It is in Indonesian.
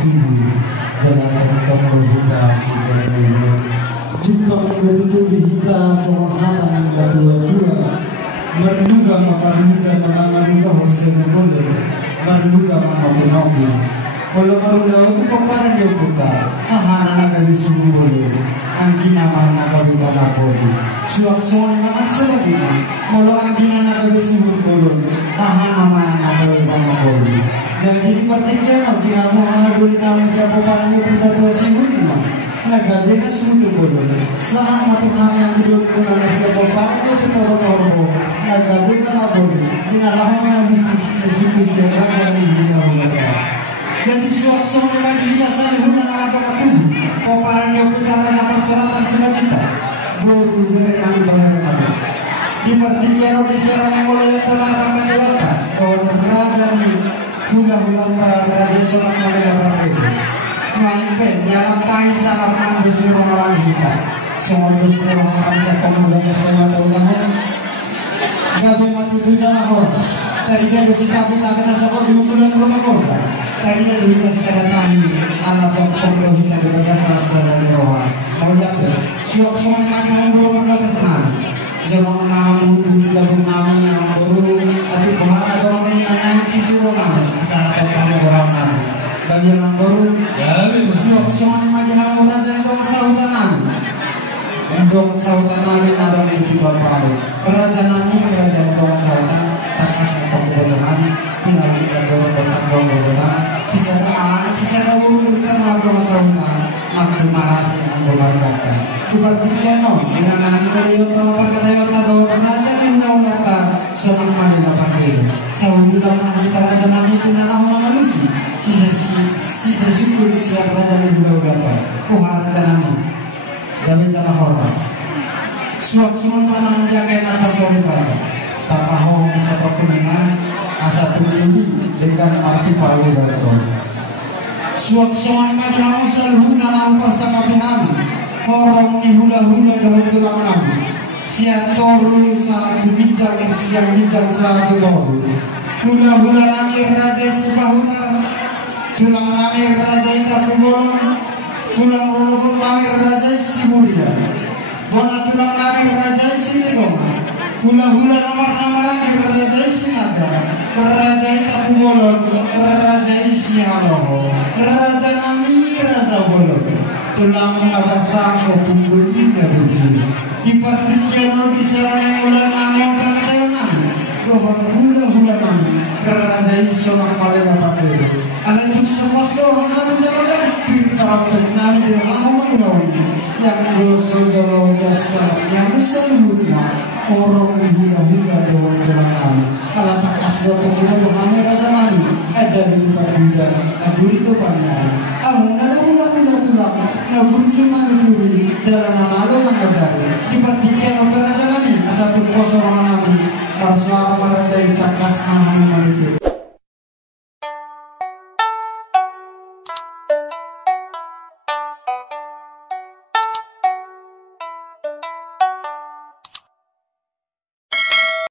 tubuh jalan komunitas sejarah juga betul kita seorang hatan yang dua-dua menduga mengaduga Hussein boleh menduga mengaduga kalau baru keparan dia buka anak dari subuh boleh anggina mana kami balapodi suak soal mana selebihnya kalau anggina dari subuh boleh anak mana kami balapodi jadi pertikaian dia mau kami siapa paling kita tua siapa nagabika suatu boleh selama Tuhan yang hidup dengan siapa paling kita berdoa nagabika na boleh dinalaman yang bisa sesuatu sejarah yang dihilang jadi suatu lagi kita selalu mengenalkan tubuh paparan yang kita lihat persyaratan selanjutnya baru yang berada di pertikaian di serang oleh teman-teman dewata orang raja ini hula-hula raja seorang oleh berbeda main dalam tanya sama kampus orang kita semua disuruh orang saya kemudian saya tahu gak mati di jalan horas tadi dia bersikap kita kena sokor di bulan rumah korban tadi dia bersikap secara tani alat pokok kita daripada sasaran rohan mau jatuh suak-suak macam berubah ke sana jangan namun lagu nama yang baru tapi kemana ada orang yang sisuruh saat kamu orang bagi yang baru suak-suak macam orang yang bawa sautan untuk sautan ada di bawah kerajaan ini kerajaan bawah sautan tak kasih pembodohan tinggal kita berbentak pembodohan secara buruk kita melakukan sautan mampu marasi membolehkan dipertikan dengan anak beliau pakai lewat bahwa kerajaan yang naunata seorang kali dapat beliau saudulah kita kerajaan itu adalah manusia sisa syukur siap kerajaan yang naunata kerajaan ini Dapat cara horas suak-suak mana jaga atas sobat tak paham satu kemenangan asa tinggi dengan arti palu datang suak-suak mana selalu dalam bersama pihak orang ni hula-hula dalam tulang kami siatoru satu bijak siang bijak satu toru hula-hula langir raja sebahutan tulang langir raja itakubolon tulang rolokun langir raja si mulia bona tulang langir raja si negoma hula-hula nama-nama langir raja si naga raja itakubolon raja si haloho raja nami raja bolon tulang nabasa ko pungguli na buji dipertikan di sarang ulang nama kakadeonan rohan hula-hula nami raja isonak malena pakai alat semua orang lalu jalan karakternya lama yang gosok jasa yang seluruhnya orang hula-hula doang jalan kalau tak asal kita mengambil raja mani ada di buka aku itu banyak kamu ada hula-hula tulang namun cuma itu jalan malu mengajar dipertikan oleh raja mani asal kosong nabi bersuara raja yang tak kasih